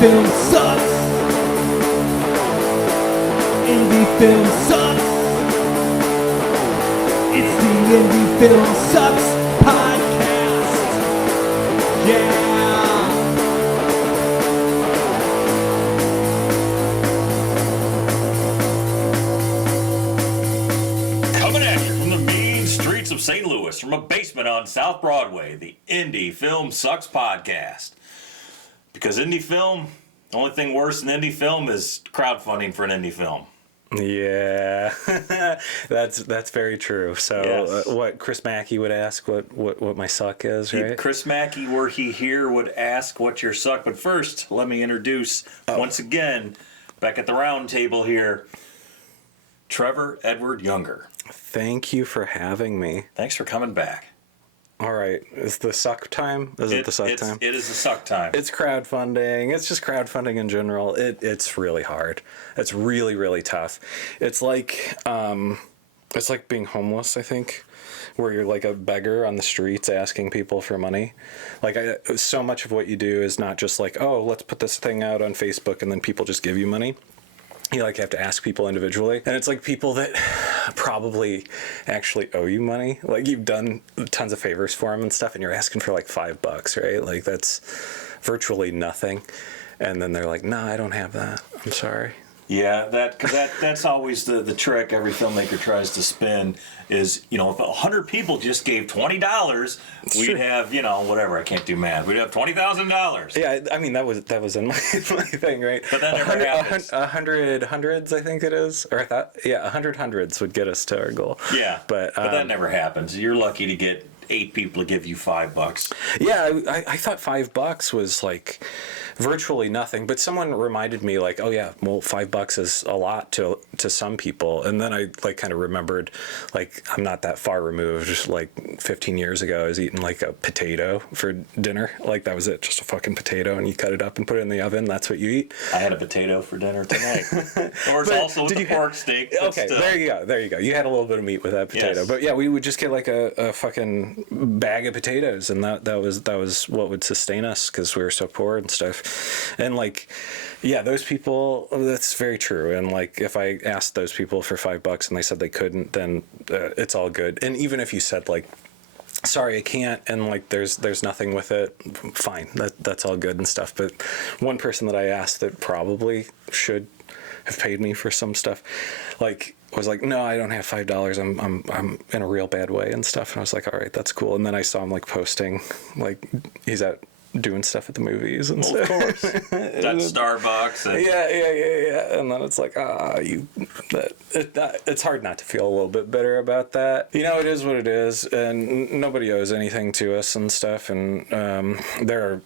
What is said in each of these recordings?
film sucks. Indie film sucks. It's the Indie Film Sucks podcast. Yeah. Coming at you from the mean streets of St. Louis, from a basement on South Broadway, the Indie Film Sucks podcast. Because indie film, the only thing worse than indie film is crowdfunding for an indie film. Yeah, that's very true. So, Yes. what Chris Mackey would ask, what my suck is, right? If Chris Mackey were he here, would ask what your suck. But first, let me introduce, once again, back at the round table here, Trevor Edward Juenger. Thank you for having me. Thanks for coming back. All right, is the suck time? Is it the suck time? It is the suck time. It's crowdfunding. It's just crowdfunding in general. It's really hard. It's really, really tough. It's like being homeless, I think, where you're like a beggar on the streets asking people for money. Like, so much of what you do is not just like, oh, let's put this thing out on Facebook and then people just give you money. You like have to ask people individually, and it's like people that probably actually owe you money. Like, you've done tons of favors for them and stuff, and you're asking for like $5, right? Like, that's virtually nothing. And then they're like, "No, I don't have that. I'm sorry." Yeah, that's always the trick every filmmaker tries to spin is, if 100 people just gave $20, we'd have, whatever, I can't do math. We'd have $20,000. Yeah, I mean, that was in my thing, right? But that never happens. 100 hundreds, I think it is. Or I thought, 100 hundreds would get us to our goal. Yeah, but that never happens. You're lucky to get 8 people to give you $5. Yeah, I thought $5 was like virtually nothing, but someone reminded me like, oh yeah, well, $5 is a lot to some people, and then I like kind of remembered like I'm not that far removed. Like 15 years ago, I was eating like a potato for dinner. Like that was it, just a fucking potato, and you cut it up and put it in the oven. That's what you eat. I had a potato for dinner tonight. Or it's also with the pork steak. Okay, there you go. You had a little bit of meat with that potato, Yes. But yeah, we would just get like a fucking bag of potatoes, and that was what would sustain us because we were so poor and stuff. And like, yeah, those people, that's very true. And like, if I asked those people for $5 and they said they couldn't, then it's all good. And even if you said like, sorry, I can't, and like there's nothing with it, fine, that's all good and stuff. But one person that I asked that probably should have paid me for some stuff, like, was like, no, I don't have $5. I'm in a real bad way and stuff. And I was like, all right, that's cool. And then I saw him like posting, like he's out doing stuff at the movies and stuff. Of course. That's Starbucks. And... Yeah. And then it's like, it's hard not to feel a little bit better about that. It is what it is, and nobody owes anything to us and stuff. And there are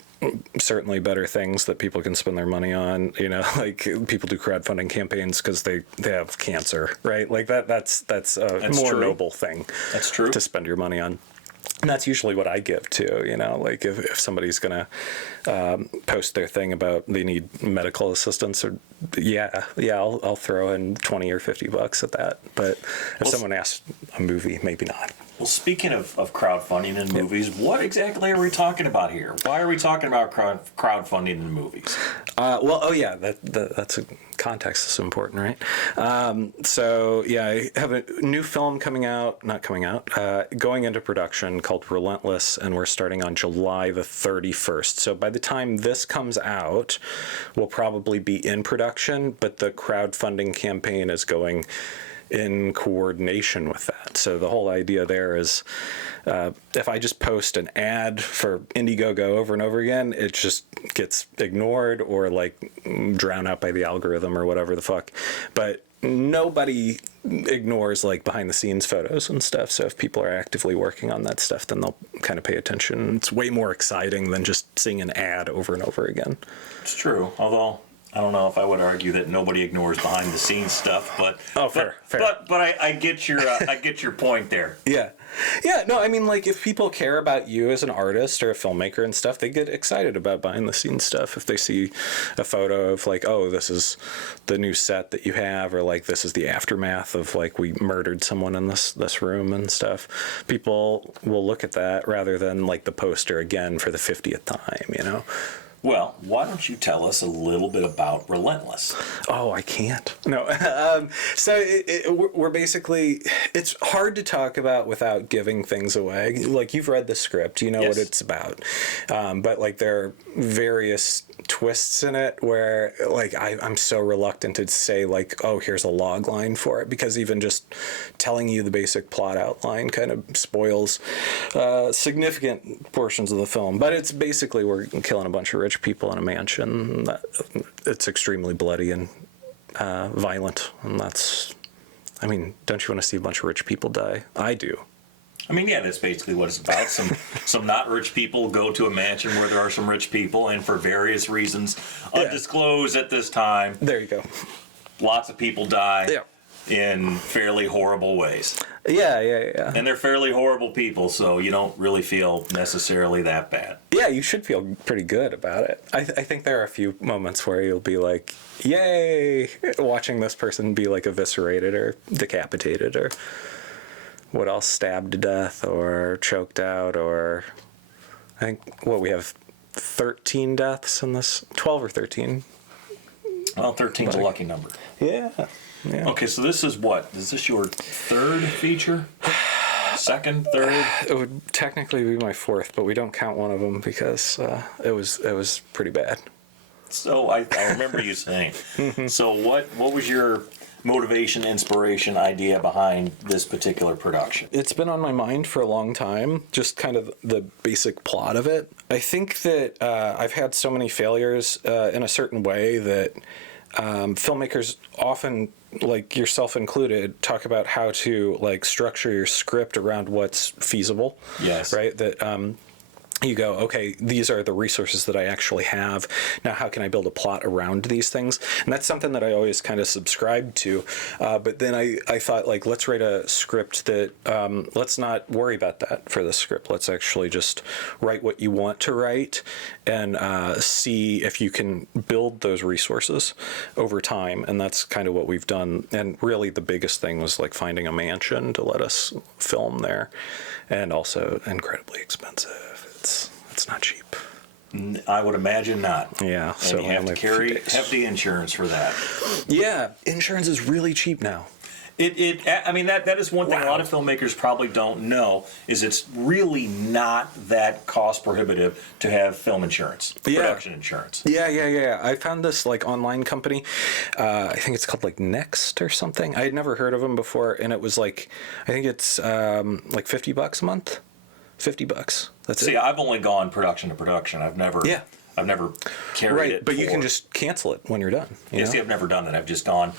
certainly better things that people can spend their money on. Like people do crowdfunding campaigns because they have cancer, right? Like that's a more true. noble thing. That's true. To spend your money on. And that's usually what I give too, like if somebody's going to post their thing about they need medical assistance, or I'll throw in $20 or $50 at that. But if someone asks a movie, maybe not. Well, speaking of crowdfunding in movies, what exactly are we talking about here? Why are we talking about crowdfunding in movies? That's a context is important, right? So I have a new film going into production called Relentless, and we're starting on July the 31st. So by the time this comes out, we'll probably be in production, but the crowdfunding campaign is going in coordination with that. So the whole idea there is if I just post an ad for Indiegogo over and over again, it just gets ignored or like drowned out by the algorithm or whatever the fuck. But nobody ignores like behind the scenes photos and stuff. So if people are actively working on that stuff, then they'll kind of pay attention. It's way more exciting than just seeing an ad over and over again. It's true, although I don't know if I would argue that nobody ignores behind the scenes stuff, but fair. But I get your point there. Yeah. No, I mean, like if people care about you as an artist or a filmmaker and stuff, they get excited about behind the scenes stuff. If they see a photo of like, oh, this is the new set that you have, or like this is the aftermath of like we murdered someone in this room and stuff, people will look at that rather than like the poster again for the 50th time, Well, why don't you tell us a little bit about Relentless? Oh, I can't. No. We're basically, it's hard to talk about without giving things away. Like, you've read the script, you know Yes. what it's about. But, like, there are various twists in it where, like, I'm so reluctant to say, like, oh, here's a log line for it, because even just telling you the basic plot outline kind of spoils significant portions of the film. But it's basically, we're killing a bunch of rich people in a mansion. It's extremely bloody and violent, and that's, I mean, don't you want to see a bunch of rich people die? I do. I mean, yeah, that's basically what it's about. Some not rich people go to a mansion where there are some rich people, and for various reasons, undisclosed at this time, There you go. lots of people die Yeah. in fairly horrible ways. Yeah. And they're fairly horrible people, so you don't really feel necessarily that bad. Yeah, you should feel pretty good about it. I think there are a few moments where you'll be like, yay, watching this person be like eviscerated or decapitated or what else, stabbed to death or choked out, or I think, we have 13 deaths in this, 12 or 13. Well, 13 is a lucky number. Yeah. Okay, so this is what? Is this your third feature? Second, third? It would technically be my fourth, but we don't count one of them because it was pretty bad. So I remember you saying. So what was your motivation, inspiration, idea behind this particular production? It's been on my mind for a long time, just kind of the basic plot of it. I think that I've had so many failures in a certain way that filmmakers often, like yourself included, talk about how to like structure your script around what's feasible. Yes. Right? That you go, okay, these are the resources that I actually have. Now, how can I build a plot around these things? And that's something that I always kind of subscribed to. But then I thought, like, let's write a script that, let's not worry about that for the script. Let's actually just write what you want to write and see if you can build those resources over time. And that's kind of what we've done. And really the biggest thing was like finding a mansion to let us film there, and also incredibly expensive. It's not cheap. I would imagine not. Yeah. And So you have only to a few carry days. hefty insurance for that. Yeah, insurance is really cheap now. I mean, that is one thing a lot of filmmakers probably don't know, is it's really not that cost prohibitive to have film insurance, production insurance. Yeah. I found this like online company. I think it's called like Next or something. I had never heard of them before, and it was like, I think it's like $50 a month. $50. That's See, it. I've only gone production to production. I've never carried it. But you can for- just cancel it when you're done. Yeah, see, I've never done that. I've just gone,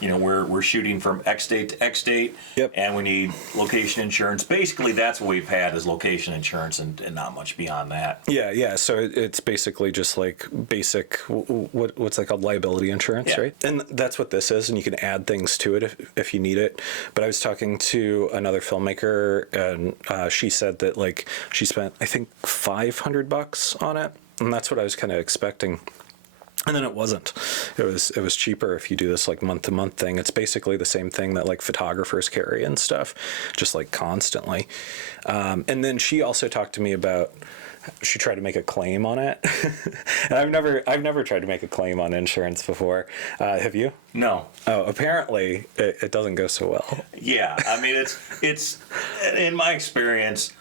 we're shooting from X date to X date, Yep. and we need location insurance. Basically, that's what we've had is location insurance and not much beyond that. Yeah. So it's basically just like basic, what's that called? Liability insurance, Yeah. right? And that's what this is, and you can add things to it if you need it. But I was talking to another filmmaker, and she said that like she spent, I think, $500 on it, and that's what I was kind of expecting. And then it wasn't. It was cheaper if you do this like month to month thing. It's basically the same thing that like photographers carry and stuff, just like constantly. And then she also talked to me about, she tried to make a claim on it, and I've never tried to make a claim on insurance before. Have you? No. Oh, apparently it doesn't go so well. Yeah, I mean, it's in my experience,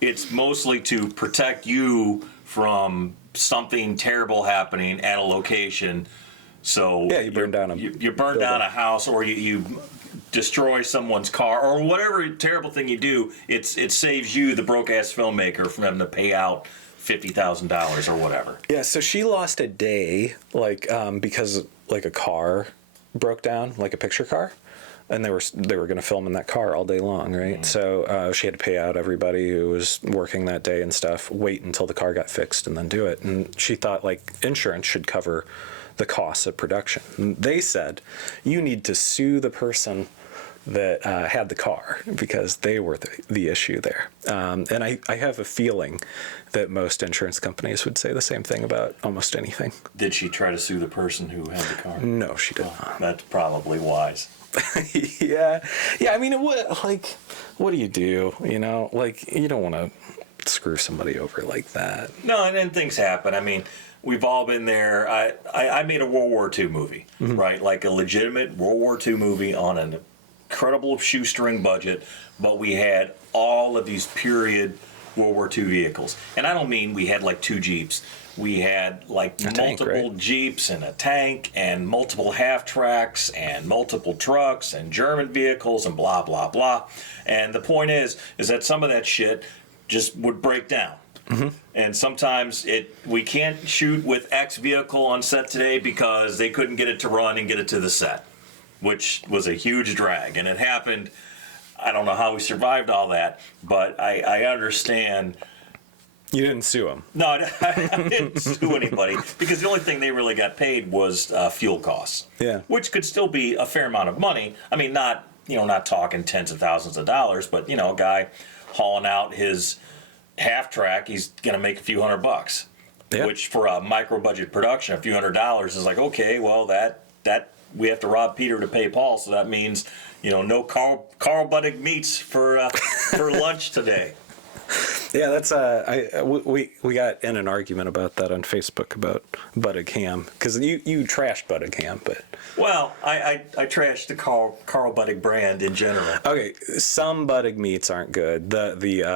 it's mostly to protect you from something terrible happening at a location. So Yeah, you burn down a you burn down a house, or you destroy someone's car, or whatever terrible thing you do. It saves you, the broke ass filmmaker, from having to pay out $50,000 or whatever. Yeah, so she lost a day, like because like a car broke down, like a picture car, and they were going to film in that car all day long, right? Mm. So she had to pay out everybody who was working that day and stuff. Wait until the car got fixed and then do it. And she thought like insurance should cover the costs of production. And they said you need to sue the person that had the car because they were the issue there. And I have a feeling that most insurance companies would say the same thing about almost anything. Did she try to sue the person who had the car? No, she did not. That's probably wise. Yeah. I mean, what do you do? Like, you don't want to screw somebody over like that. No, and then things happen. I mean, we've all been there. I made a World War II movie, right? Like a legitimate World War II movie on an incredible shoestring budget, but we had all of these period World War II vehicles. And I don't mean we had like 2 Jeeps. We had like multiple Jeeps and a tank and multiple half-tracks and multiple trucks and German vehicles and blah, blah, blah. And the point is that some of that shit just would break down. And sometimes we can't shoot with X vehicle on set today because they couldn't get it to run and get it to the set, which was a huge drag. And it happened. I don't know how we survived all that, but I understand. You didn't sue them. No, I didn't sue anybody because the only thing they really got paid was fuel costs. Yeah. Which could still be a fair amount of money. I mean, not talking tens of thousands of dollars, but a guy hauling out his half track, he's gonna make a few $100. Yeah. Which for a micro budget production, a few $100 is like, okay, well that we have to rob Peter to pay Paul, so that means no Carl Buddig meats for lunch today. Yeah, that's we got in an argument about that on Facebook about Buddig ham because you trashed Buddig ham, but I trashed the Carl Buddig brand in general. Okay, some Buddig meats aren't good. The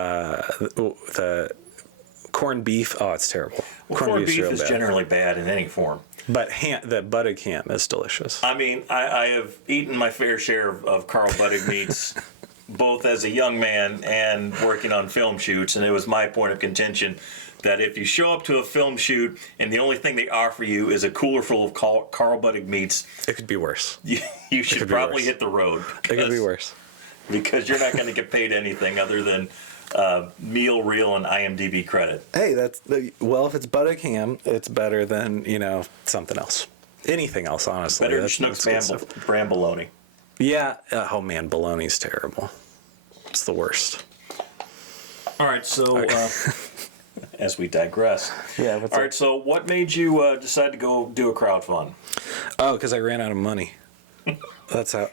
corned beef, it's terrible. Well, corned beef is generally bad in any form. But the Buddig ham is delicious. I mean, I have eaten my fair share of Carl Buddig meats. Both as a young man and working on film shoots, and it was my point of contention that if you show up to a film shoot and the only thing they offer you is a cooler full of Carl Buddig meats, it could be worse. You should probably hit the road. It could be worse. Because you're not going to get paid anything other than meal, reel, and IMDb credit. Hey, if it's Buddig ham, it's better than something else. Anything else, honestly. Better than Schnucks brand bologna. Yeah. Oh man, bologna's terrible. It's the worst. All right. So, as we digress. Yeah. All right. So, what made you decide to go do a crowdfund? Oh, because I ran out of money. That's how.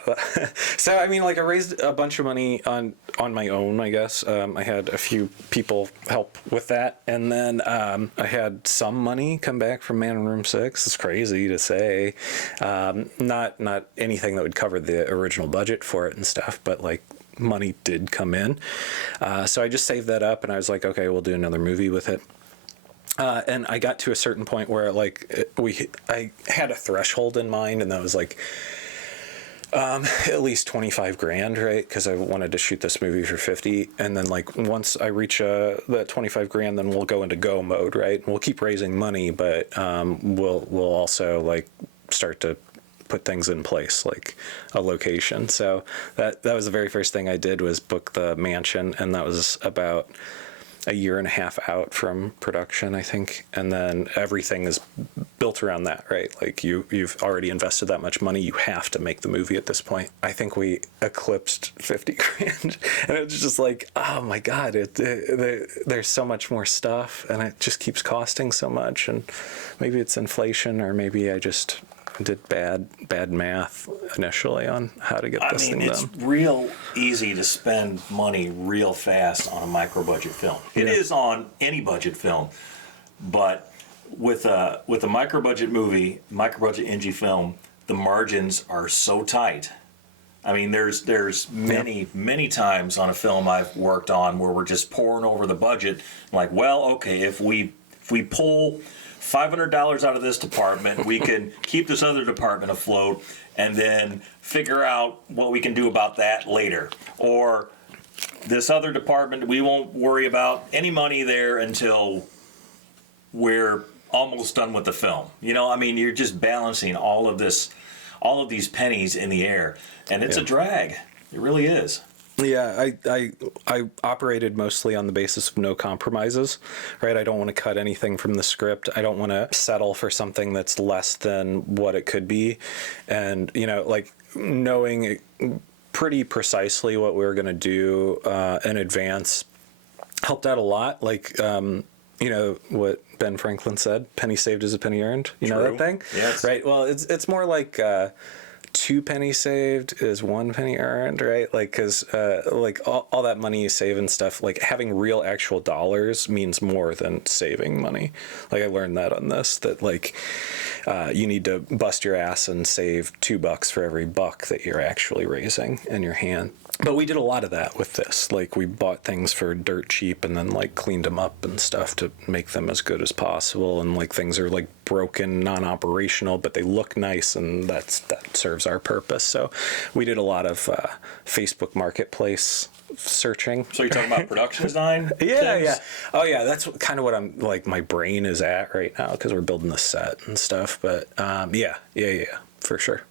So I mean, I raised a bunch of money on my own, I guess. I had a few people help with that, and then I had some money come back from Man in Room 6. It's crazy to say, not anything that would cover the original budget for it and stuff, but money did come in. So I just saved that up, and I was like, okay, we'll do another movie with it. And I got to a certain point where I had a threshold in mind, and that was at least $25,000, right? Because I wanted to shoot this movie for $50,000, and then once I reach that $25,000, then we'll go into go mode, right? And we'll keep raising money, but we'll also start to put things in place, like a location. So that was the very first thing I did was book the mansion, and that was about a year and a half out from production, I think, and then everything is built around that, right? You've already invested that much money, you have to make the movie at this point. I think we eclipsed $50,000, and it was just oh my god, there's so much more stuff, and it just keeps costing so much, and maybe it's inflation, or maybe I just did bad math initially on how to get this thing done. It's real easy to spend money real fast on a micro budget film. It is on any budget film, but with a micro budget movie, micro budget indie film, the margins are so tight. I mean, there's many times on a film I've worked on where we're just pouring over the budget. If we pull $500 out of this department, we can keep this other department afloat, and then figure out what we can do about that later. Or this other department, we won't worry about any money there until we're almost done with the film. You're just balancing all of these pennies in the air, and it's a drag. It really is. Yeah, I operated mostly on the basis of no compromises, right? I don't want to cut anything from the script. I don't want to settle for something that's less than what it could be. And, knowing pretty precisely what we were going to do in advance helped out a lot. What Ben Franklin said, penny saved is a penny earned. You know that thing? Yes. Right? Well, it's more 2 pennies saved is 1 penny earned, right? Like, because like all that money you save and stuff, like having real actual dollars means more than saving money. Like I learned that on this, that like you need to bust your ass and save $2 for every buck that you're actually raising in your hand. But we did a lot of that with this. Like we bought things for dirt cheap and then like cleaned them up and stuff to make them as good as possible. And like things are like broken, non-operational, but they look nice, and that serves our purpose. So we did a lot of Facebook Marketplace searching. So you're talking about production design? Yeah. Oh yeah, that's kind of what I'm like. My brain is at right now because we're building the set and stuff. But yeah, for sure.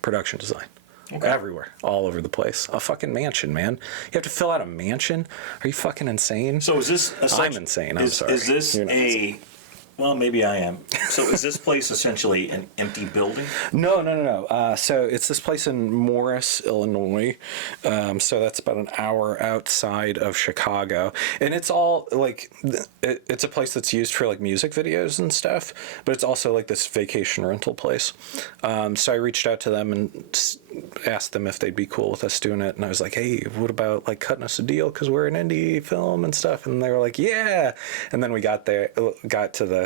Production design. Okay. Everywhere, all over the place. A fucking mansion, man. You have to fill out a mansion? Are you fucking insane? So is this... I'm insane. I'm sorry. Is this insane. Well, maybe I am. So is this place essentially an empty building? No. So it's this place in Morris, Illinois. So that's about an hour outside of Chicago. And it's all like, it's a place that's used for like music videos and stuff, but it's also like this vacation rental place. So I reached out to them and asked them if they'd be cool with us doing it. And I was like, hey, what about like cutting us a deal? Because we're an indie film and stuff. And they were like, yeah. And then we got to the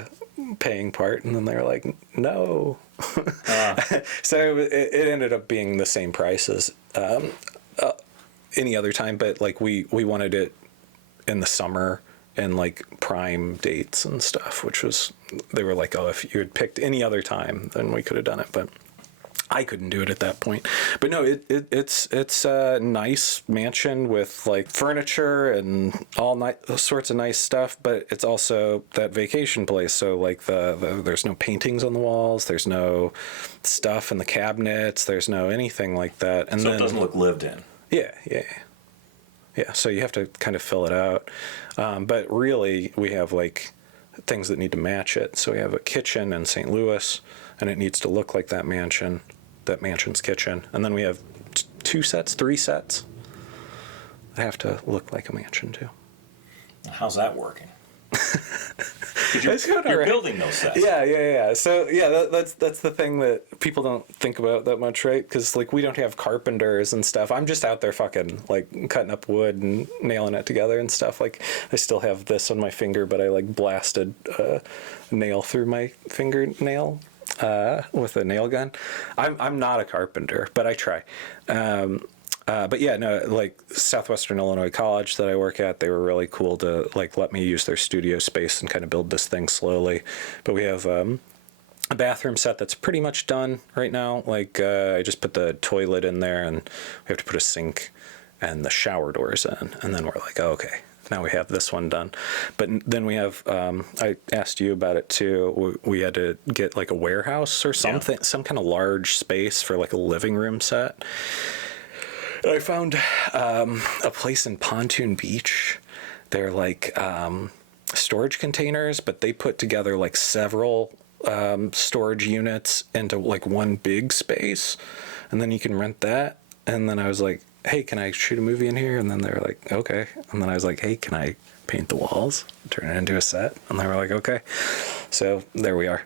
paying part, and then they were like, no. So it ended up being the same price as any other time, but like we wanted it in the summer and like prime dates and stuff, which was, they were like, oh, if you had picked any other time, then we could have done it, but I couldn't do it at that point. But no, it's a nice mansion with like furniture and all sorts of nice stuff, but it's also that vacation place. So like there's no paintings on the walls, there's no stuff in the cabinets, there's no anything like that. And so it doesn't look lived in. Yeah. So you have to kind of fill it out. But really we have like things that need to match it. So we have a kitchen in St. Louis, and it needs to look like that mansion's kitchen. And then we have 3 sets that have to look like a mansion too. How's that working? You're building those sets. Yeah. So yeah, that's the thing that people don't think about that much, right? Because like we don't have carpenters and stuff. I'm just out there fucking like cutting up wood and nailing it together and stuff. Like I still have this on my finger, but I like blasted a nail through my fingernail with a nail gun. I'm not a carpenter, but I try. But yeah, no, like Southwestern Illinois College that I work at, they were really cool to like let me use their studio space and kind of build this thing slowly. But we have a bathroom set that's pretty much done right now. Like I just put the toilet in there, and we have to put a sink and the shower doors in, and then we're like, oh, okay, now we have this one done. But then we have, I asked you about it too. We had to get like a warehouse or something, some kind of large space for like a living room set. And I found a place in Pontoon Beach. They're like storage containers, but they put together like several storage units into like one big space, and then you can rent that. And then I was like, hey, can I shoot a movie in here? And then they were like, okay. And then I was like, hey, can I paint the walls, turn it into a set? And they were like, okay. So there we are.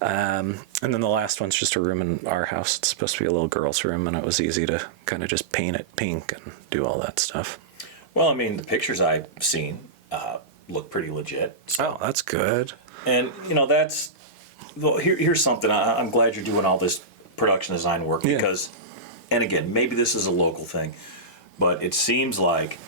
And then the last one's just a room in our house. It's supposed to be a little girl's room, and it was easy to kind of just paint it pink and do all that stuff. Well, I mean, the pictures I've seen look pretty legit. So. Oh, that's good. And, you know, here's something. I'm glad you're doing all this production design work because, and again, maybe this is a local thing, but it seems like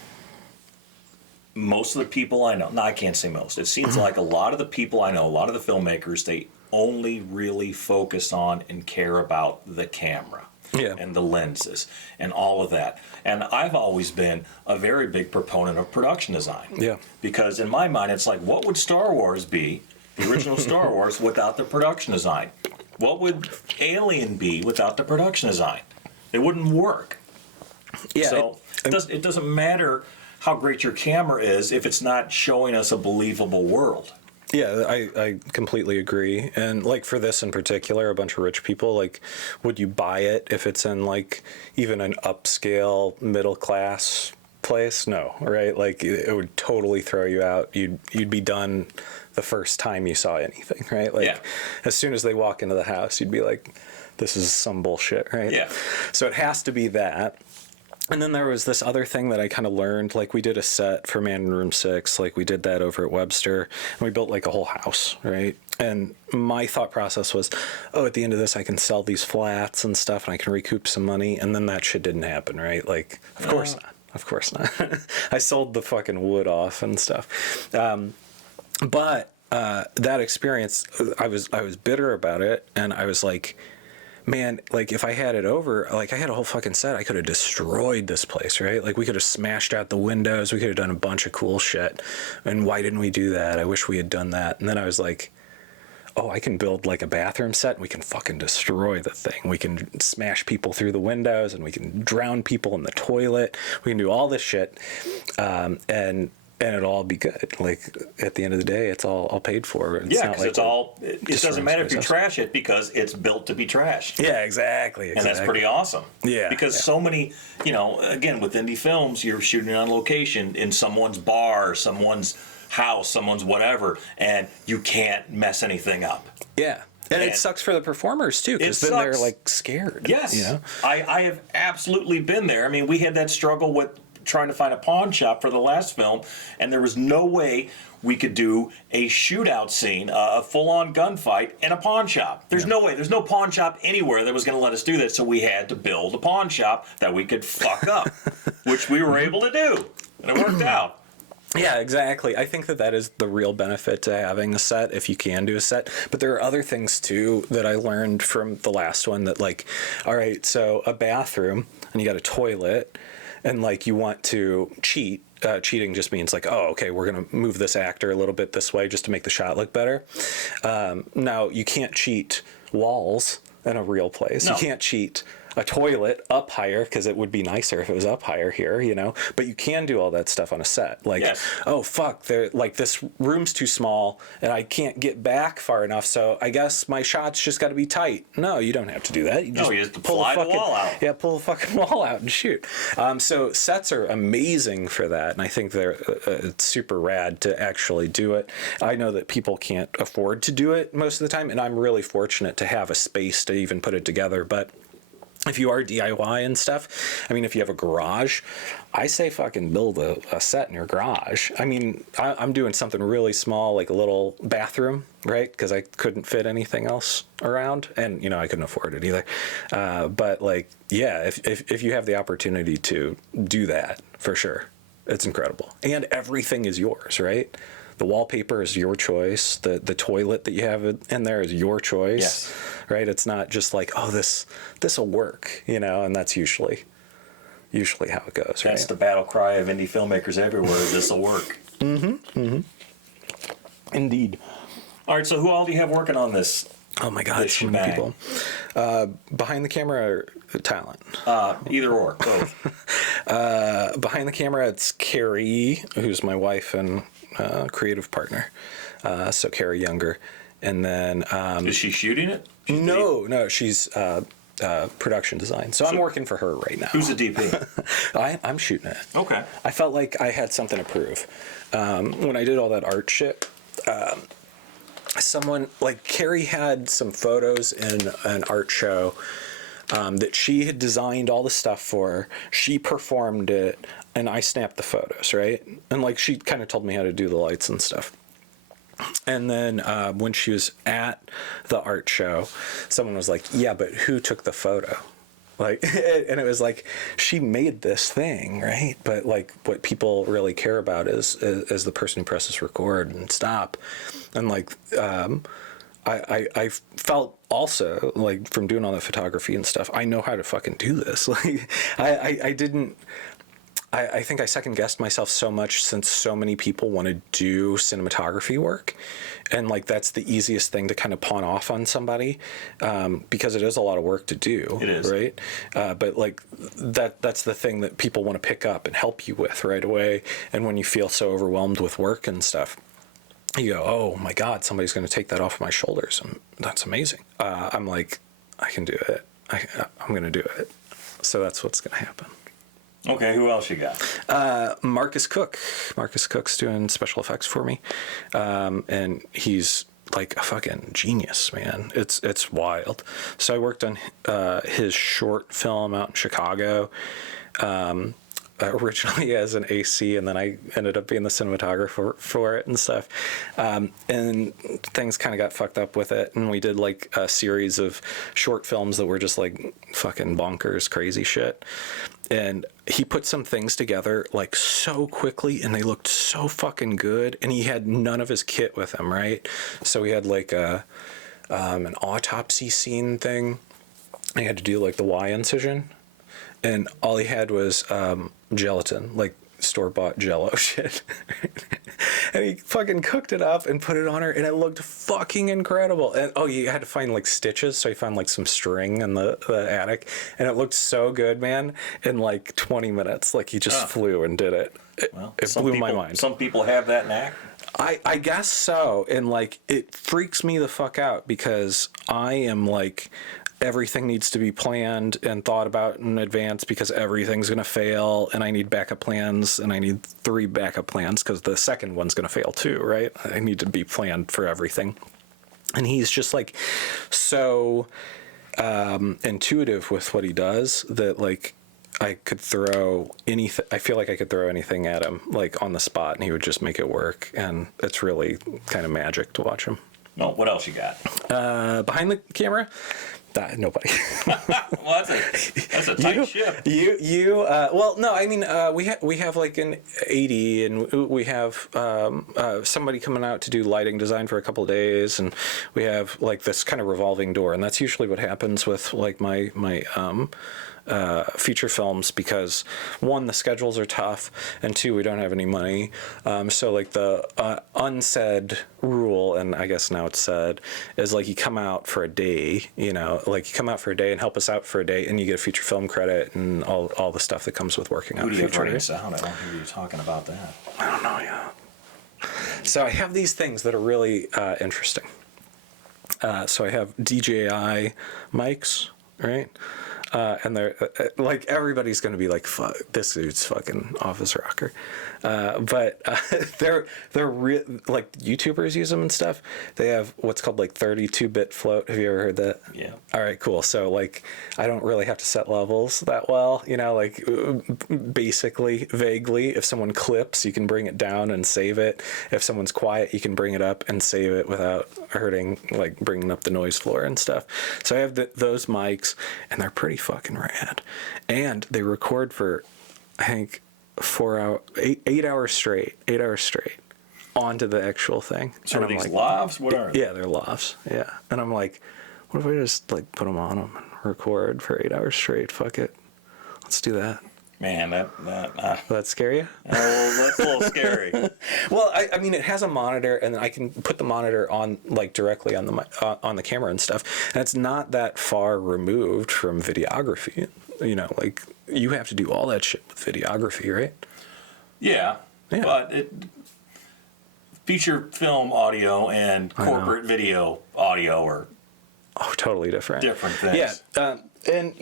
most of the people I know, no, I can't say most, it seems like a lot of the people I know, a lot of the filmmakers, they only really focus on and care about the camera and the lenses and all of that. And I've always been a very big proponent of production design. Yeah. Because in my mind, it's like, what would Star Wars be, the original Star Wars, without the production design? What would Alien be without the production design? It wouldn't work. Yeah. So it doesn't matter how great your camera is if it's not showing us a believable world. Yeah, I completely agree. And like for this in particular, a bunch of rich people, like, would you buy it if it's in like even an upscale middle class place, no, right? Like it would totally throw you out. You'd be done the first time you saw anything, right? Like as soon as they walk into the house, you'd be like, this is some bullshit, right? Yeah. So it has to be that. And then there was this other thing that I kind of learned, like we did a set for Man in Room 6, like we did that over at Webster, and we built like a whole house, right? And my thought process was, oh, at the end of this, I can sell these flats and stuff, and I can recoup some money. And then that shit didn't happen, right? Like, of course not. Of course not. I sold the fucking wood off and stuff. But that experience, I was bitter about it, and I was like, man, like if I had it over, like I had a whole fucking set, I could have destroyed this place, right? Like we could have smashed out the windows, we could have done a bunch of cool shit. And why didn't we do that? I wish we had done that. And then I was like, oh, I can build like a bathroom set and we can fucking destroy the thing. We can smash people through the windows and we can drown people in the toilet. We can do all this shit. And it'll all be good. Like at the end of the day, it's all paid for. It's because it doesn't matter if you trash it because it's built to be trashed. Yeah, exactly. And that's pretty awesome. Yeah. Because so many, again, with indie films, you're shooting on location in someone's bar, someone's house, someone's whatever, and you can't mess anything up. Yeah. And it sucks for the performers too, because then they're like scared. Yes. I have absolutely been there. I mean, we had that struggle with trying to find a pawn shop for the last film, and there was no way we could do a shootout scene, a full-on gunfight in a pawn shop. There's no way. There's no pawn shop anywhere that was going to let us do that, so we had to build a pawn shop that we could fuck up, which we were able to do, and it worked out. Yeah, exactly. I think that is the real benefit to having a set, if you can do a set. But there are other things, too, that I learned from the last one that, like, all right, so a bathroom, and you got a toilet, and like you want to cheat. Cheating just means like, oh, okay, we're going to move this actor a little bit this way just to make the shot look better. Now, you can't cheat walls in a real place. No. You can't cheat a toilet up higher, because it would be nicer if it was up higher here, but you can do all that stuff on a set. Like, oh, fuck, like this room's too small and I can't get back far enough, so I guess my shot's just got to be tight. No, you don't have to do that. You just pull the wall out. Yeah, pull the fucking wall out and shoot. So sets are amazing for that, and I think they're it's super rad to actually do it. I know that people can't afford to do it most of the time, and I'm really fortunate to have a space to even put it together, but if you are DIY and stuff, I mean, if you have a garage, I say fucking build a set in your garage. I mean, I'm doing something really small, like a little bathroom, right? Because I couldn't fit anything else around, and I couldn't afford it either. But like, yeah, if you have the opportunity to do that, for sure, it's incredible. And everything is yours, right? The wallpaper is your choice. The toilet that you have in there is your choice, right? It's not just like, oh, this will work, and that's usually how it goes, right? That's the battle cry of indie filmmakers everywhere. This will work. Mm-hmm. Mm-hmm. Indeed. All right, so who all do you have working on this? Oh my God, so many people. Behind the camera, talent. Either or, both. Behind the camera, it's Carrie, who's my wife and creative partner. So Carrie Juenger. And then... is she shooting it? No, she's production design. So I'm working for her right now. Who's the DP? I'm shooting it. Okay. I felt like I had something to prove. When I did all that art shit... someone like Carrie had some photos in an art show that she had designed all the stuff for. She performed it, and I snapped the photos, right? And like she kind of told me how to do the lights and stuff. And then when she was at the art show, someone was like, "Yeah, but who took the photo?" Like, and it was like, she made this thing, right? But like, what people really care about is the person who presses record and stop. And like, I felt also like from doing all the photography and stuff, I know how to fucking do this. Like, I think I second guessed myself so much since so many people want to do cinematography work. And like, that's the easiest thing to kind of pawn off on somebody, because it is a lot of work to do. It is. Right. But like that's the thing that people want to pick up and help you with right away. And when you feel so overwhelmed with work and stuff, you go, oh my God, somebody's going to take that off my shoulders. And that's amazing. I'm like, I can do it. I'm going to do it. So that's what's going to happen. Okay, who else you got? Marcus Cook. Marcus Cook's doing special effects for me, and he's like a fucking genius, man. It's wild. So I worked on his short film out in Chicago. Originally as an AC, and then I ended up being the cinematographer for it and stuff. And things kind of got fucked up with it, and we did like a series of short films that were just like fucking bonkers, crazy shit. And he put some things together like so quickly, and they looked so fucking good. And he had none of his kit with him, right? So we had like an autopsy scene thing. I had to do like the Y incision. And all he had was gelatin, like store-bought Jell-O shit. And he fucking cooked it up and put it on her, and it looked fucking incredible. And you had to find like stitches, so he found like some string in the attic, and it looked so good, man. In like 20 minutes, like he just flew and did it. It blew my mind. Some people have that knack. I guess so, and like it freaks me the fuck out because I am like, everything needs to be planned and thought about in advance because everything's going to fail, and I need backup plans, and I need 3 backup plans because the second one's going to fail too, right? I need to be planned for everything. And he's just like so intuitive with what he does that like I could throw anything. I feel like I could throw anything at him like on the spot, and he would just make it work. And it's really kind of magic to watch him. No, what else you got? Behind the camera, nobody. Well, that's a tight ship. Well, no, I mean, we have like an 80, and we have somebody coming out to do lighting design for a couple of days, and we have like this kind of revolving door, and that's usually what happens with like my feature films, because 1, the schedules are tough, and 2, we don't have any money. So like the unsaid rule, and I guess now it's said, is like you come out for a day, like you come out for a day and help us out for a day, and you get a feature film credit and all the stuff that comes with working on a feature. Who sound? I don't hear you talking about that. I don't know, yeah. So I have these things that are really interesting. So I have DJI mics, right? And they're like, everybody's going to be like, fuck, this dude's fucking office rocker. But they're like YouTubers use them and stuff. They have what's called like 32-bit float. Have you ever heard that? Yeah. All right, cool. So like, I don't really have to set levels that well, like basically, vaguely, if someone clips, you can bring it down and save it. If someone's quiet, you can bring it up and save it without hurting, like bringing up the noise floor and stuff. So I have those mics, and they're pretty fucking rad, and they record for I think 8 hours straight onto the actual thing. So and are these like, lavs? What are they? Yeah, they're lavs. Yeah, and I'm like, what if I just like put them on them and record for 8 hours straight? Fuck it, let's do that. Man, that scare you? That's a little scary. Well, I mean, it has a monitor, and I can put the monitor on like directly on the camera and stuff, and it's not that far removed from videography. Like you have to do all that shit with videography, right? Yeah. But feature film audio and corporate video audio are totally different things. Yeah. And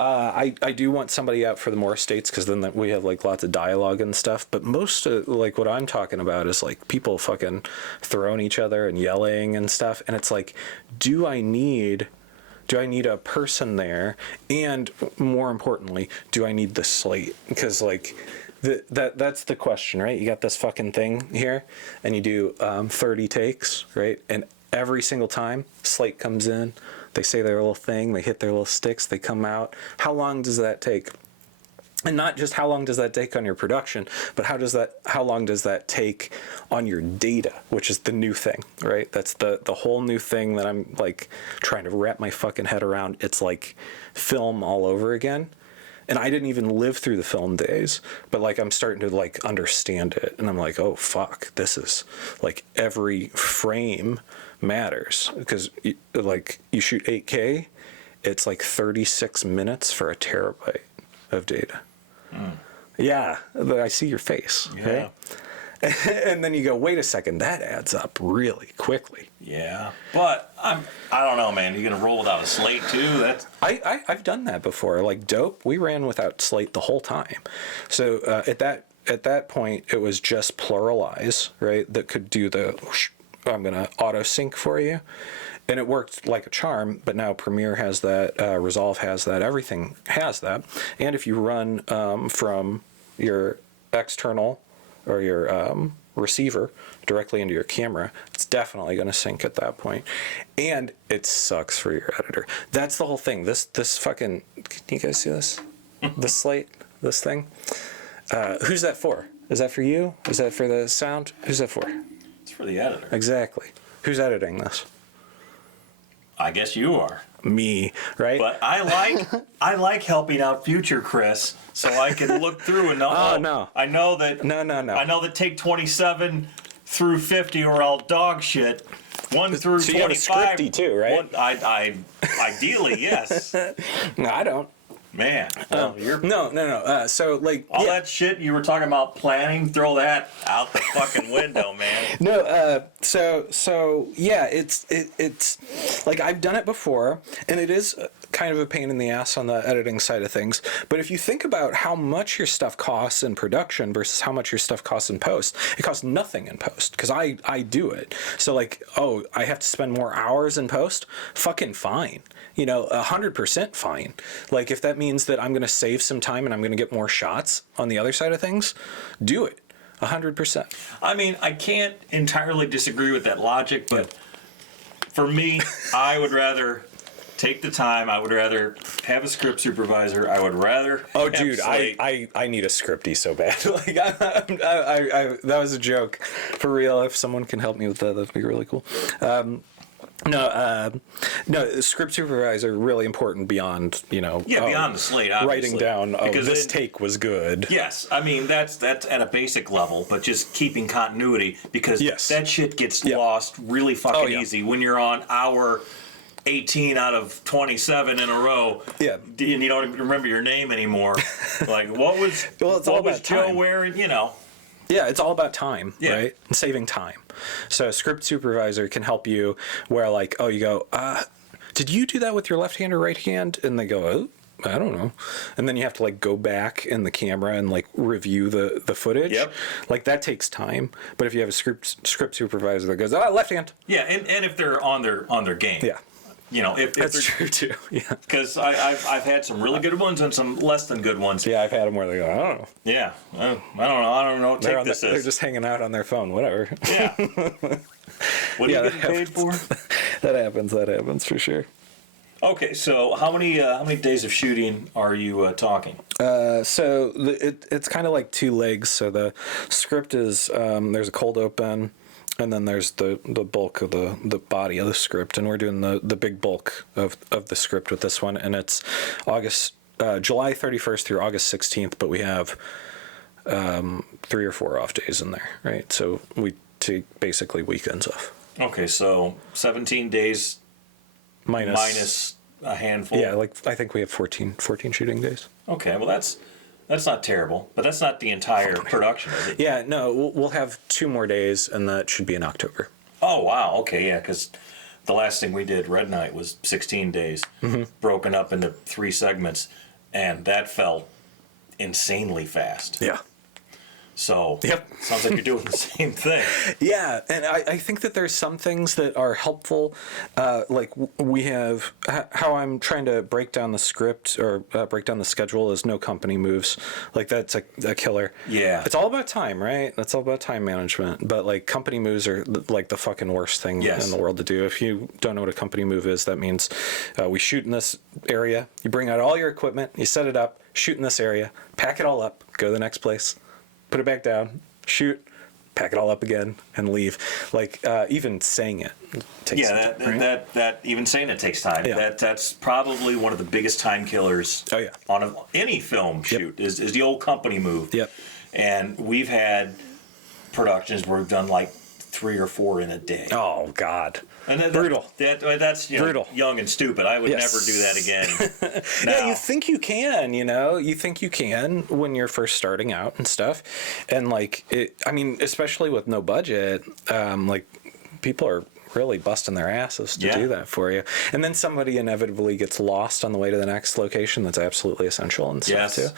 I do want somebody out for the more states, because then we have like lots of dialogue and stuff. But most of like what I'm talking about is like people fucking throwing each other and yelling and stuff. And it's like, do I need a person there? And more importantly, do I need the slate? Because like that's the question, right? You got this fucking thing here, and you do 30 takes, right? And every single time, slate comes in, they say their little thing, they hit their little sticks, they come out. How long does that take? And not just how long does that take on your production, but how long does that take on your data, which is the new thing, right? That's the whole new thing that I'm like trying to wrap my fucking head around. It's like film all over again. And I didn't even live through the film days, but like I'm starting to like understand it, and I'm like, oh fuck, this is like every frame matters, because you shoot 8K, it's like 36 minutes for a terabyte of data. Yeah, I see your face. Yeah. Right? And then you go, wait a second, that adds up really quickly. Yeah, but I don't know, man. You're gonna roll without a slate too. That's I've done that before. Like Dope, we ran without slate the whole time. So at that point, it was just pluralize, right? That could do the I'm gonna auto sync for you, and it worked like a charm. But now Premiere has that, Resolve has that, everything has that. And if you run from your external or your receiver directly into your camera, it's definitely going to sync at that point. And it sucks for your editor. That's the whole thing. This fucking, can you guys see this? This slate, this thing. Who's that for? Is that for you? Is that for the sound? Who's that for? it's for the editor. Exactly. Who's editing this? I guess you are. Me, right? But I like helping out future Chris, so I can look through and know. Oh, no. I know that. No. I know that take 27 through 50 are all dog shit. 1 through So you have a 25. scripty too, right? I ideally yes. No, I don't. Man, well, you're No. So like all that shit you were talking about planning. Throw that out the fucking window, man. No, so yeah, it's like I've done it before, and it is kind of a pain in the ass on the editing side of things. But if you think about how much your stuff costs in production versus how much your stuff costs in post, it costs nothing in post because I do it. So like, oh, I have to spend more hours in post? Fucking fine. 100% fine. Like if that means that I'm going to save some time and I'm going to get more shots on the other side of things, do it. 100%. I mean, I can't entirely disagree with that logic, but for me, I would rather take the time. I would rather have a script supervisor. I would rather. Oh, dude, I need a scripty so bad. Like, I that was a joke. For real, if someone can help me with that, that'd be really cool. No, script supervisor really important beyond beyond the slate, obviously. Writing down Because this take was good. Yes, I mean that's at a basic level, but just keeping continuity because that shit gets lost really fucking easy when you're on hour 18 out of 27 in a row. Yeah, and you don't even remember your name anymore. Like what was Joe wearing? Yeah, it's all about time, right? And saving time. So a script supervisor can help you where like, you go, did you do that with your left hand or right hand? And they go, oh, I don't know. And then you have to like go back in the camera and like review the footage. Yep. Like that takes time. But if you have a script supervisor that goes, left hand. Yeah, and if they're on their game. Yeah. If that's true too. Yeah, because I've had some really good ones and some less than good ones. Yeah, I've had them where they go, I don't know. Yeah, I don't know what take this is. They're just hanging out on their phone, whatever. Yeah. What are you getting paid for? That happens for sure. Okay, so how many days of shooting are you talking? So it's kind of like two legs. So the script is there's a cold open. And then there's the bulk of the body of the script, and we're doing the big bulk of the script with this one, and it's July 31st through August 16th, but we have 3 or 4 off days in there, right? So we take basically weekends off. Okay, so 17 days minus a handful. Yeah, like I think we have 14 shooting days. Okay, well that's not terrible, but that's not the entire production, is it? Yeah, no, we'll have 2 more days, and that should be in October. Oh, wow. Okay, yeah, because the last thing we did, Red Night, was 16 days, broken up into 3 segments, and that felt insanely fast. Yeah. So, sounds like you're doing the same thing. Yeah, and I think that there's some things that are helpful. Like we have, how I'm trying to break down the script or break down the schedule is no company moves. Like that's a killer. Yeah. It's all about time, right? That's all about time management. But like company moves are like the fucking worst thing in the world to do. If you don't know what a company move is, that means we shoot in this area. You bring out all your equipment, you set it up, shoot in this area, pack it all up, go to the next place. Put it back down, shoot, pack it all up again, and leave. Like even saying it takes time. Yeah, that even saying it takes time. Yeah. That's probably one of the biggest time killers. Oh yeah. On any film shoot is the old company move. Yep. And we've had productions where we've done like 3 or 4 in a day. Oh God. And Brutal. That's Brutal. young and stupid. I would Yes. never do that again. Yeah, Now, you think you can, you think you can when you're first starting out and stuff. And like especially with no budget, like people are really busting their asses to do that for you. And then somebody inevitably gets lost on the way to the next location that's absolutely essential and stuff too.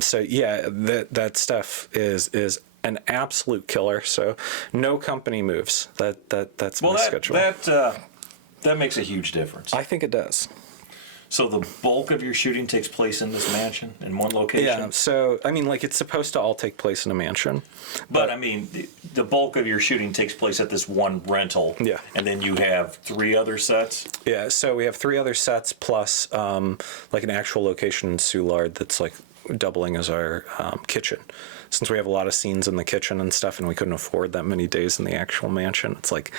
So yeah, that stuff is an absolute killer. So no company moves. That's my schedule. That makes a huge difference. I think it does. So the bulk of your shooting takes place in this mansion, in one location? Yeah, so, it's supposed to all take place in a mansion. But the bulk of your shooting takes place at this one rental. Yeah. And then you have 3 other sets? Yeah, so we have 3 other sets plus, an actual location in Soulard that's, doubling as our kitchen. Since we have a lot of scenes in the kitchen and stuff, and we couldn't afford that many days in the actual mansion, it's like,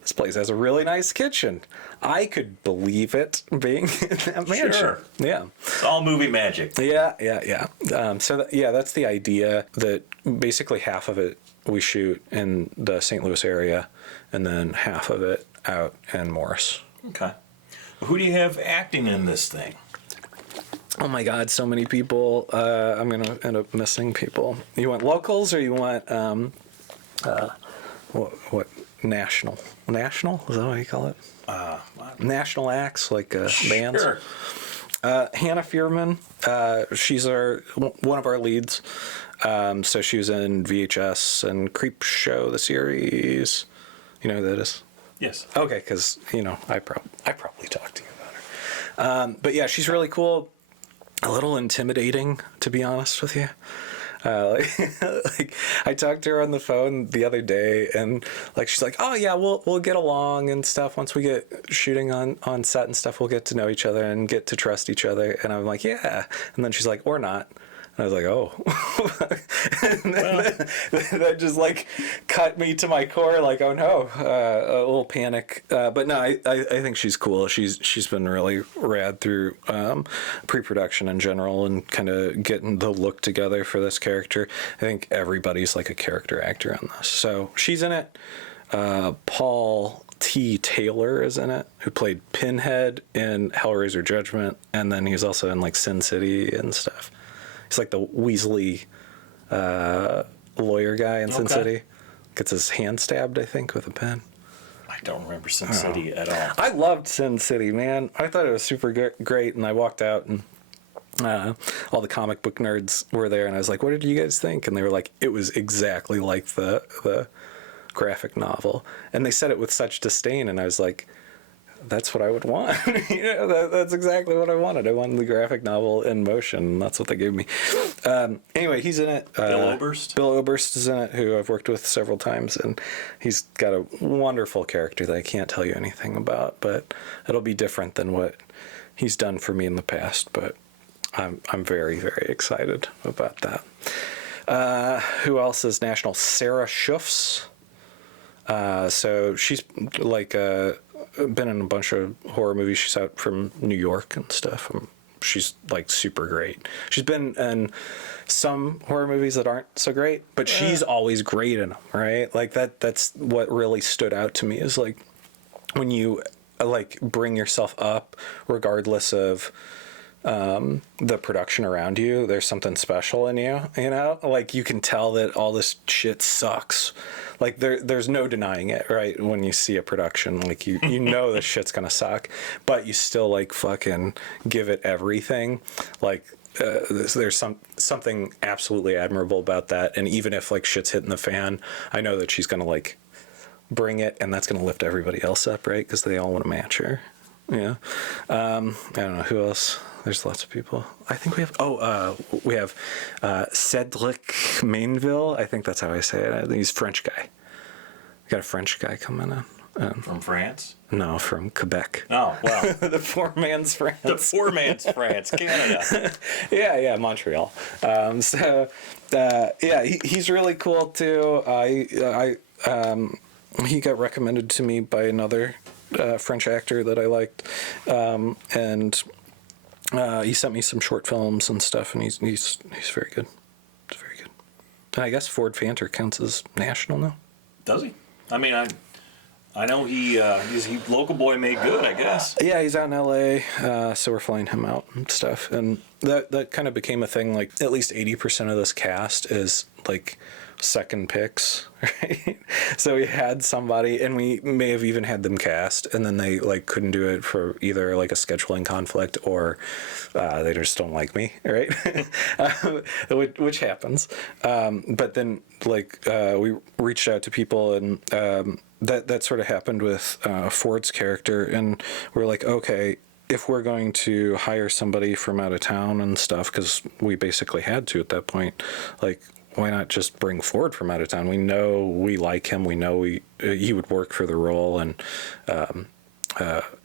this place has a really nice kitchen. I could believe it being in that mansion. Sure. Yeah. It's all movie magic. Yeah. That's the idea, that basically half of it we shoot in the St. Louis area, and then half of it out in Morris. Okay. Who do you have acting in this thing? Oh my God, so many people. I'm going to end up missing people. You want locals or you want, what? National? Is that what you call it? National acts, bands? Sure. Hannah Fierman, she's one of our leads. So she was in VHS and Creep Show, the series. You know who that is? Yes. Okay, because, I probably talked to you about her. But yeah, she's really cool. A little intimidating, to be honest with you. I talked to her on the phone the other day, and she's like, "Oh yeah, we'll get along and stuff. Once we get shooting on set and stuff, we'll get to know each other and get to trust each other." And I'm like, "Yeah." And then she's like, "Or not." And I was like, "Oh." And that just cut me to my core. Oh no, a little panic. But no, I think she's cool. She's been really rad through pre-production in general and kind of getting the look together for this character. I think everybody's a character actor on this. So she's in it. Paul T. Taylor is in it, who played Pinhead in Hellraiser Judgment, and then he's also in Sin City and stuff. He's the Weasley lawyer guy in Sin City. Gets his hand stabbed, I think, with a pen. I don't remember Sin City at all. I loved Sin City, man. I thought it was super great, and I walked out, and all the comic book nerds were there, and I was like, "What did you guys think?" And they were like, "It was exactly like the graphic novel." And they said it with such disdain, and I was like, that's what I would want. That's exactly what I wanted. I wanted the graphic novel in motion, and that's what they gave me. Anyway, he's in it. Bill Oberst? Bill Oberst is in it, who I've worked with several times, and he's got a wonderful character that I can't tell you anything about, but it'll be different than what he's done for me in the past, but I'm very, very excited about that. Who else is national? Sarah Schuffs. So she's been in a bunch of horror movies. She's out from New York and stuff. She's super great. She's been in some horror movies that aren't so great, but she's always great in them, right? That's what really stood out to me, is when you bring yourself up regardless of the production around you, there's something special in you, you can tell that all this shit sucks. There's no denying it, right? When you see a production, you know this shit's gonna suck, but you still fucking give it everything. There's something absolutely admirable about that. And even if shit's hitting the fan, I know that she's gonna bring it, and that's gonna lift everybody else up, right? Because they all want to match her. Yeah. I don't know who else. There's lots of people. I think we have Cedric Mainville. I think that's how I say it. I think he's a French guy. We got a French guy coming in. From France? No, from Quebec. Oh, well. The poor man's France. The poor man's France, Canada. Yeah, Montreal. He's really cool too. He got recommended to me by another French actor that I liked, and he sent me some short films and stuff, and he's very good. He's very good. And I guess Ford Fanter counts as national now. Does he? I mean, I know he's local boy made good, I guess. Yeah, he's out in LA, so we're flying him out and stuff. And that kind of became a thing. Like, at least 80% of this cast is like second picks, right? So we had somebody, and we may have even had them cast, and then they like couldn't do it for either like a scheduling conflict or they just don't like me, right? Which happens. But then like we reached out to people, and that sort of happened with Ford's character, and we're like, okay, if we're going to hire somebody from out of town and stuff, because we basically had to at that point, like, why not just bring Ford from out of town? We know we like him. We know he would work for the role, and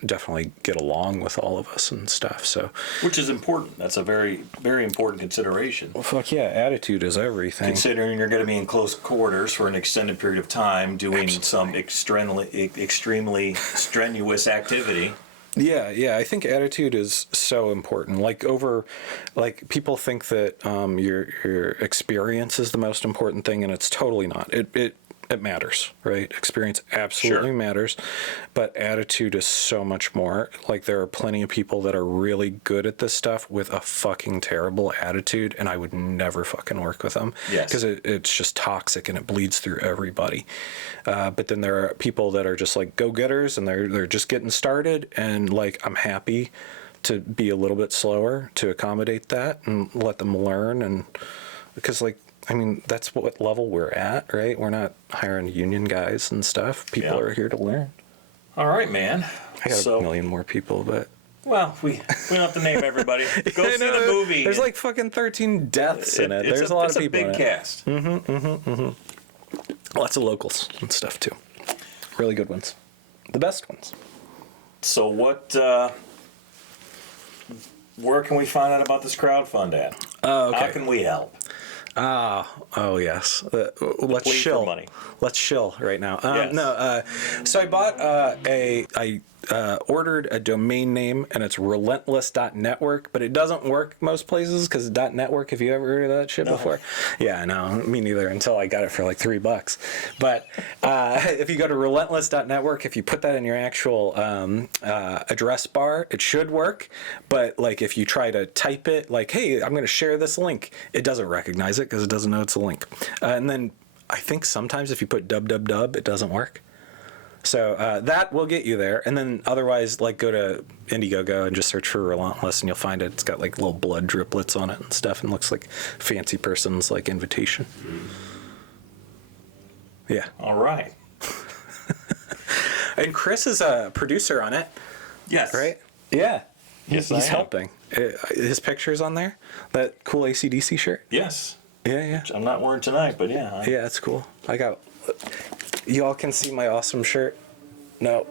definitely get along with all of us and stuff. So, which is important. That's a very, very important consideration. Well, fuck yeah, attitude is everything. Considering you're going to be in close quarters for an extended period of time, doing some extremely strenuous activity. Yeah. I think attitude is so important. Like people think that your experience is the most important thing, and it's totally not. It matters, right? Experience absolutely matters, but attitude is so much more. Like, there are plenty of people that are really good at this stuff with a fucking terrible attitude, and I would never fucking work with them. Yes. Because it's just toxic and it bleeds through everybody. But then there are people that are just like go-getters, and they're just getting started, and like, I'm happy to be a little bit slower to accommodate that and let them learn. And because, like, I mean, that's what level we're at, right? We're not hiring union guys and stuff. People are here to learn. All right, man. I got a million more people, but... Well, we don't have to name everybody. Go see the movie. There's like fucking 13 deaths in it. There's a lot of people in it. It's a big cast. Lots of locals and stuff, too. Really good ones. The best ones. So where can we find out about this crowdfund at? Oh, okay. How can we help? Oh yes. Let's shill. Money. Let's shill right now. Yes. No. So I bought I ordered a domain name, and it's relentless.network, but it doesn't work most places because .network. Have you ever heard of that shit before? Yeah, no, me neither. Until I got it for like $3. But if you go to relentless.network, if you put that in your actual address bar, it should work. But like, if you try to type it, like, hey, I'm going to share this link, it doesn't recognize it because it doesn't know it's a link. And then I think sometimes if you put www, it doesn't work. So that will get you there. And then otherwise, like, go to Indiegogo and just search for Relentless, and you'll find it. It's got like little blood driplets on it and stuff, and looks like fancy person's like invitation. Yeah. All right. And Chris is a producer on it. Yes. Right? Yeah. Yes, He's I am. helping. His picture's on there. That cool AC/DC shirt. Yes. Yeah. Which I'm not wearing tonight, but yeah. Yeah, that's cool. I got... You all can see my awesome shirt. No.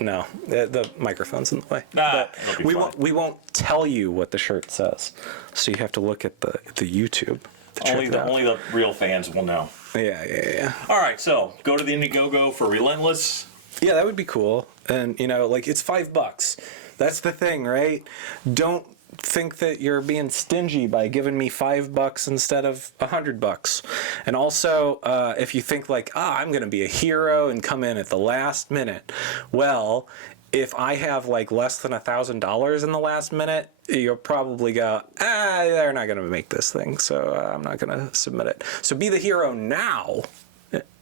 No. The microphone's in the way. But we won't tell you what the shirt says. So you have to look at the YouTube. Only the real fans will know. Yeah. All right, so go to the Indiegogo for Relentless. Yeah, that would be cool. And, like, it's $5. That's the thing, right? Don't think that you're being stingy by giving me $5 instead of $100. And also, if you think like, I'm going to be a hero and come in at the last minute. Well, if I have like less than $1,000 in the last minute, you'll probably go, they're not going to make this thing, so I'm not going to submit it. So be the hero now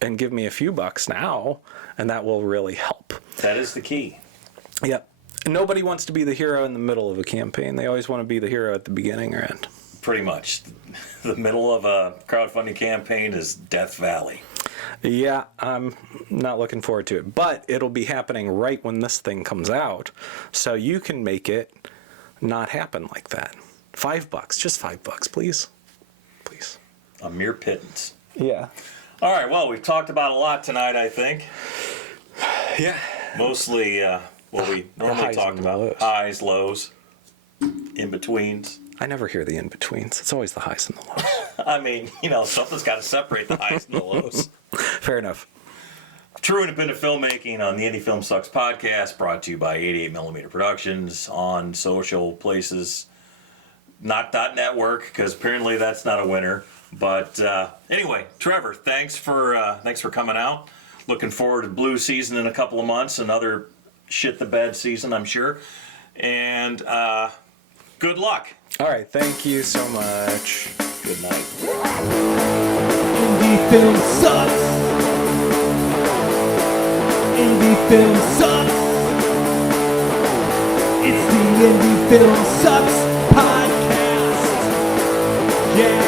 and give me a few bucks now, and that will really help. That is the key. Yep. Nobody wants to be the hero in the middle of a campaign. They always want to be the hero at the beginning or end. Pretty much. The middle of a crowdfunding campaign is Death Valley. Yeah, I'm not looking forward to it. But it'll be happening right when this thing comes out. So you can make it not happen like that. $5. Just $5, please. Please. A mere pittance. Yeah. All right, well, we've talked about a lot tonight, I think. Yeah. Mostly what we normally talk about. Lows. Highs, lows, in-betweens. I never hear the in-betweens. It's always the highs and the lows. I mean, something's got to separate the highs and the lows. Fair enough. True independent filmmaking on the Indie Film Sucks podcast, brought to you by 88mm Productions on social places. not .network, because apparently that's not a winner. But anyway, Trevor, thanks for coming out. Looking forward to Blue season in a couple of months, another shit the bed season, I'm sure. And good luck. All right, thank you so much. Good night. Indie film sucks. Indie film sucks. It's the Indie Film Sucks podcast. Yeah.